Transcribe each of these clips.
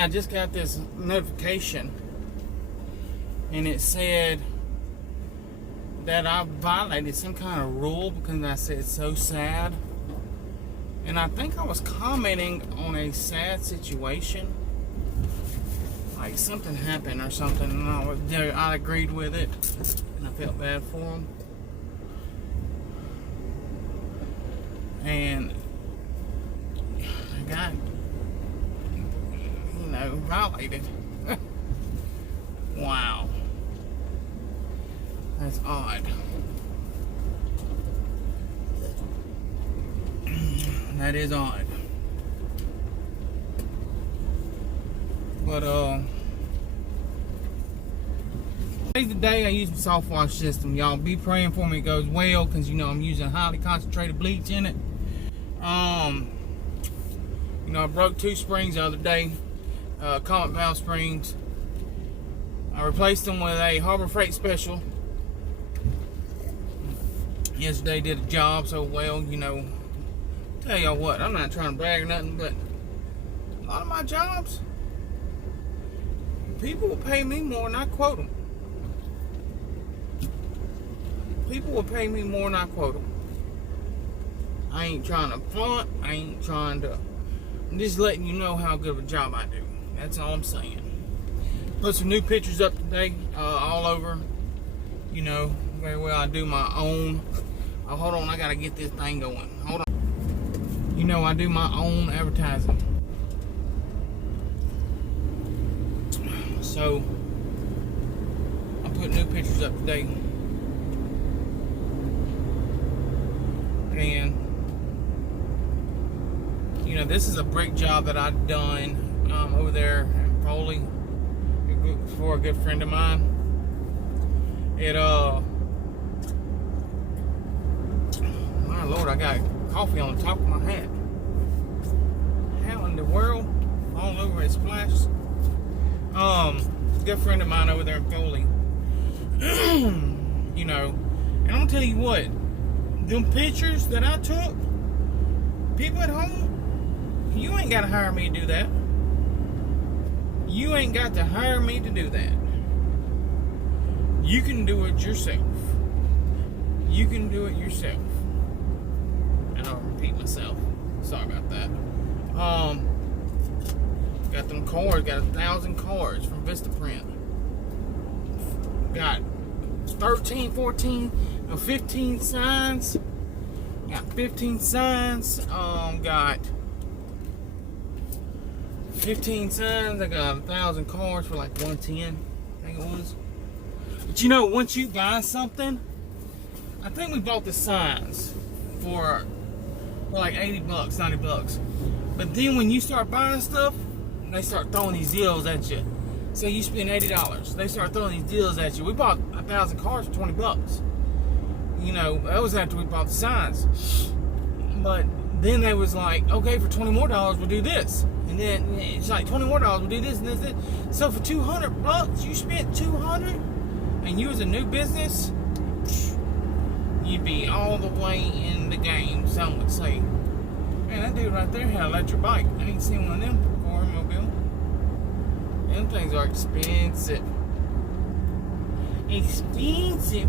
I just got this notification, and it said that I violated some kind of rule because I said so sad. And I think I was commenting on a sad situation, like something happened or something, and I agreed with it, and I felt bad for them. And I got, violated. Wow. That's odd. That is odd. But today's the day I use the soft wash system. Y'all be praying for me it goes well, because I'm using highly concentrated bleach in it. I broke 2 springs the other day, Comet valve springs. I replaced them with a Harbor Freight Special. Yesterday did a job so well, tell y'all what, I'm not trying to brag or nothing, but a lot of my jobs, people will pay me more than I quote them. People will pay me more than I quote them. I ain't trying to flaunt. I'm just letting you know how good of a job I do. That's all I'm saying. Put some new pictures up today, all over. Very well I do my own. Oh, hold on, I gotta get this thing going. Hold on. I do my own advertising. So, I put new pictures up today. And, this is a brick job that I've done over there in Foley for a good friend of mine. My Lord, I got coffee on the top of my hat. How in the world? All over it splashed. Good friend of mine over there in Foley. And I'm gonna tell you what, them pictures that I took, people at home, you ain't gotta hire me to do that. You ain't got to hire me to do that. You can do it yourself. You can do it yourself. And I'll repeat myself. Sorry about that. Got them cards. Got 1,000 cards from Vistaprint. Got 13, 14, 15 signs. Got 15 signs. Got 15 signs. I got 1,000 cards for like $110, I think it was. But once you buy something, I think we bought the signs for like $80, $90. But then when you start buying stuff, they start throwing these deals at you. Say you spend $80, they start throwing these deals at you. We bought 1,000 cards for $20. That was after we bought the signs. But then they was like, okay, for $20 more, we'll do this. And then it's like $20 more, we'll do this and this and this. So for $200, you spent $200, and you was a new business, you'd be all the way in the game, some would say. Man, that dude right there had an electric bike. I ain't seen one of them before, mobile. Them things are expensive. Expensive.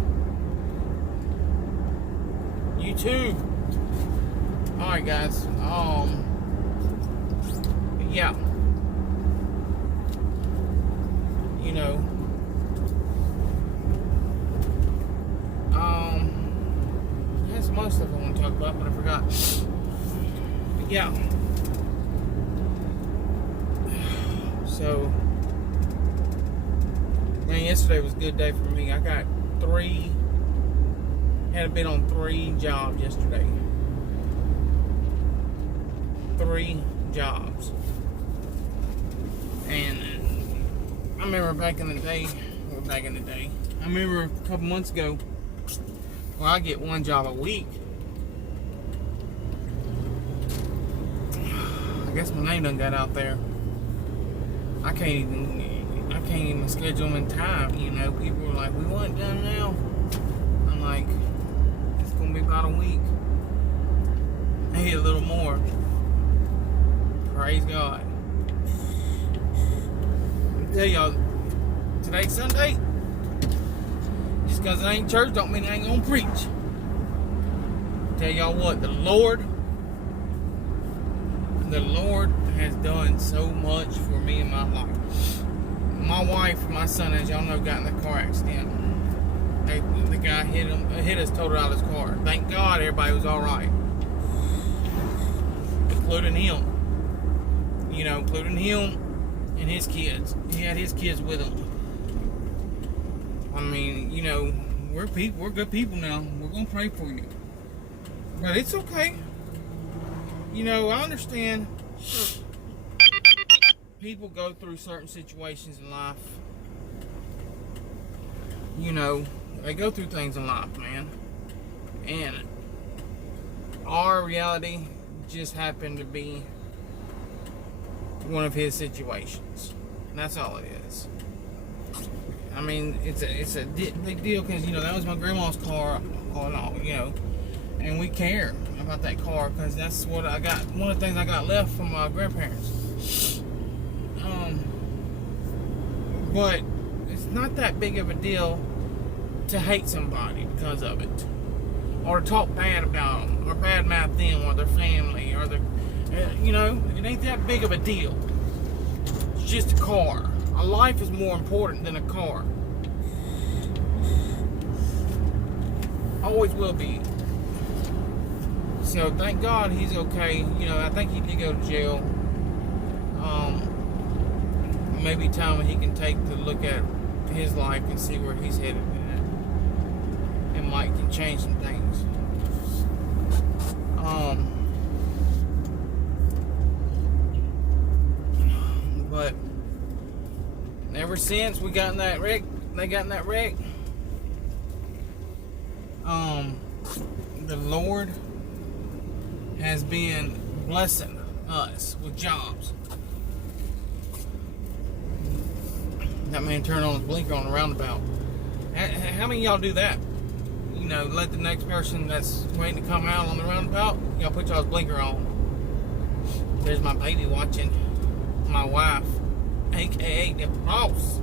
YouTube. Alright guys, yeah. That's most stuff I want to talk about, but I forgot. But yeah. So, man, yesterday was a good day for me. I got had been on 3 jobs yesterday. 3 jobs. And I remember back in the day, I remember a couple months ago, where I get 1 job a week. I guess my name done got out there. I can't even schedule them in time. People are like, we want it done now. I'm like, it's gonna be about a week. Maybe a little more. Praise God. tell y'all, today's Sunday. Just because it ain't church don't mean I ain't gonna preach. Tell y'all what, the Lord has done so much for me in my life. My wife and my son, as y'all know, got in a car accident. The guy hit us totaled out his car. Thank God everybody was alright. Including him. You know, including him and his kids. He had his kids with him. I mean, you know, we're good people now. We're gonna pray for you. But it's okay. You know, I understand people go through certain situations in life. You know, they go through things in life, man. And our reality just happened to be one of his situations. And that's all it is. I mean, it's a big deal because, you know, that was my grandma's car, all in all, you know. And we care about that car because that's what I got. One of the things I got left from my grandparents. But it's not that big of a deal to hate somebody because of it, or to talk bad about them, or badmouth them, or their family, or their, you know, it ain't that big of a deal. It's just a car. A life is more important than a car. Always will be. So thank God he's okay. You know, I think he did go to jail. Maybe time when he can take to look at his life and see where he's headed at. And Mike can change some things. But ever since we got in that wreck, they got in that wreck, the Lord has been blessing us with jobs. That man turned on his blinker on the roundabout. How many of y'all do that? You know, let the next person that's waiting to come out on the roundabout, y'all put y'all's blinker on. There's my baby watching my wife, aka the boss.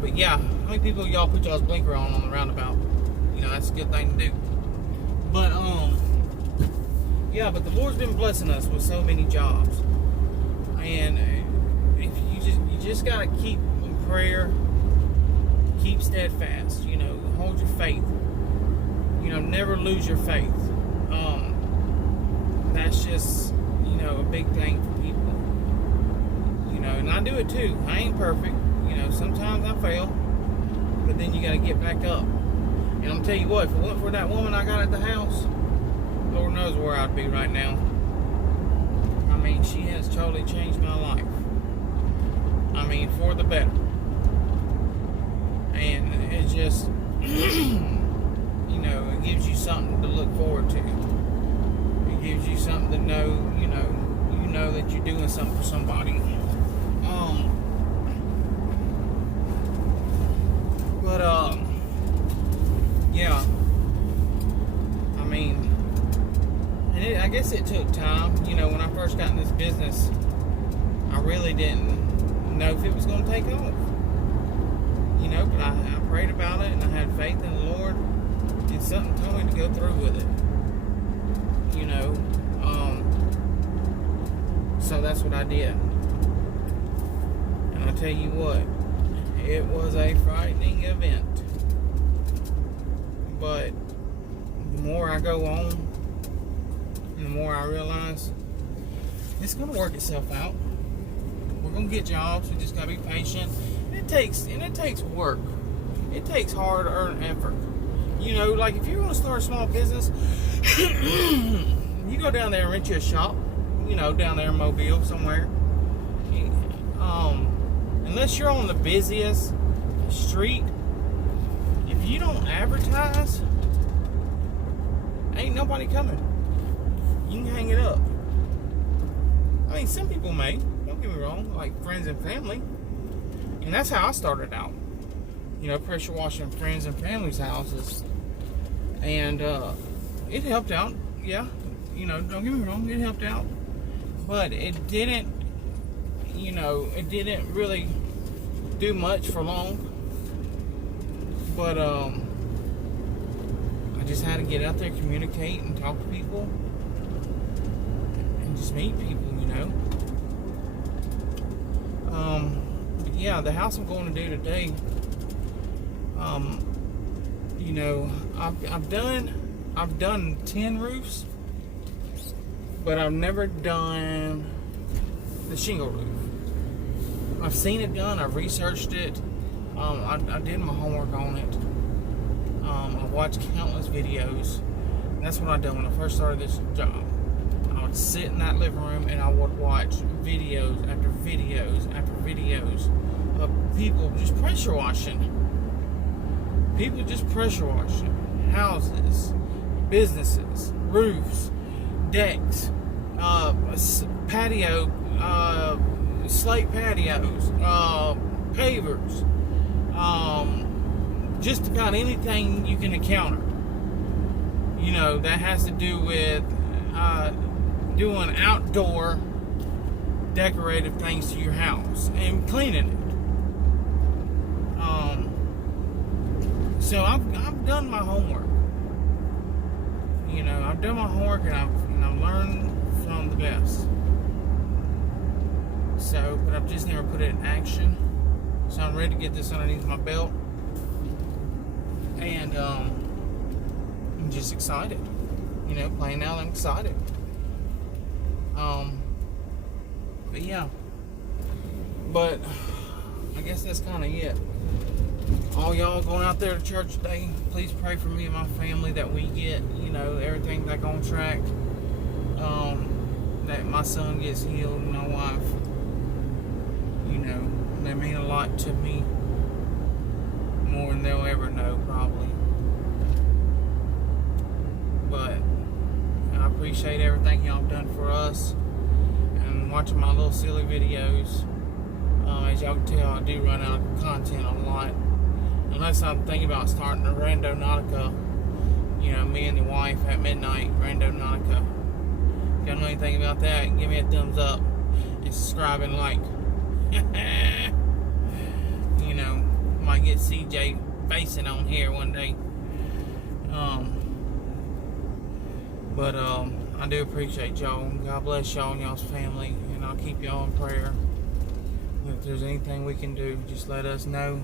But yeah, how many people y'all put y'all's blinker on the roundabout? You know, that's a good thing to do. But yeah, but the Lord's been blessing us with so many jobs, and if you just gotta keep in prayer, keep steadfast. You know, hold your faith. You know, never lose your faith. That's just, you know, a big thing for people. You know, and I do it too. I ain't perfect. You know, sometimes I fail, but then you gotta get back up. And I'm tell you what, if it wasn't for that woman I got at the house, Lord knows where I'd be right now. I mean, she has totally changed my life. I mean, for the better. And it just, you know, it gives you something to look forward to. It gives you something to know, you know that you're doing something for somebody. Yeah. I mean, and I guess it took time. You know, when I first got in this business, I really didn't know if it was going to take off. You know, but I prayed about it and I had faith in the Lord, and something told me to go through with it. You know, so that's what I did. And I tell you what, it was a frightening event. But the more I go on, and the more I realize it's going to work itself out. We're going to get jobs. We just got to be patient. It takes work. It takes hard-earned effort. You know, like if you're going to start a small business, you go down there and rent you a shop. You know, down there in Mobile somewhere. Unless you're on the busiest street, if you don't advertise, ain't nobody coming. You can hang it up. I mean, some people may. Don't get me wrong, like friends and family. And that's how I started out. You know, pressure washing friends and family's houses. And it helped out, yeah. You know, don't get me wrong, it helped out. But it didn't you know, it didn't really do much for long. But I just had to get out there, communicate, and talk to people, and just meet people, you know. But yeah, the house I'm going to do today, you know, I've done 10 roofs, but I've never done the shingle roof. I've seen it done. I've researched it. I did my homework on it. I watched countless videos. And that's what I done when I first started this job. I would sit in that living room and I would watch videos after videos after videos of people just pressure washing. People just pressure washing houses, businesses, roofs, decks, patio, slate patios, pavers, just about anything you can encounter, you know, that has to do with doing outdoor decorative things to your house and cleaning it. So I've done my homework. You know, I've done my homework, and I've learned from the best. So, but I've just never put it in action. So I'm ready to get this underneath my belt, and I'm just excited. You know, playing out, I'm excited. But yeah. But I guess that's kind of it. All y'all going out there to church today, please pray for me and my family that we get, you know, everything back on track. That my son gets healed and my wife. You know, they mean a lot to me. More than they'll ever know, probably. But I appreciate everything y'all have done for us. And watching my little silly videos. As y'all can tell, I do run out of content a lot. Unless I'm thinking about starting a Rando Nautica. You know, me and the wife at midnight, Rando Nautica. If y'all know anything about that, give me a thumbs up. And subscribe and like. You know, might get CJ facing on here one day. But I do appreciate y'all. God bless y'all and y'all's family, and I'll keep y'all in prayer. If there's anything we can do, just let us know.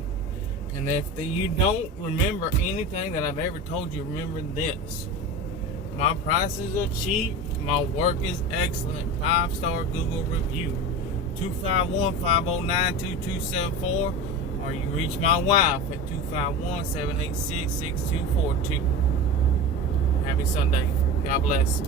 And if you don't remember anything that I've ever told you, remember this. My prices are cheap. My work is excellent. 5-star Google review. 251-509-2274. Or you reach my wife at 251-786-6242. Happy Sunday. God bless.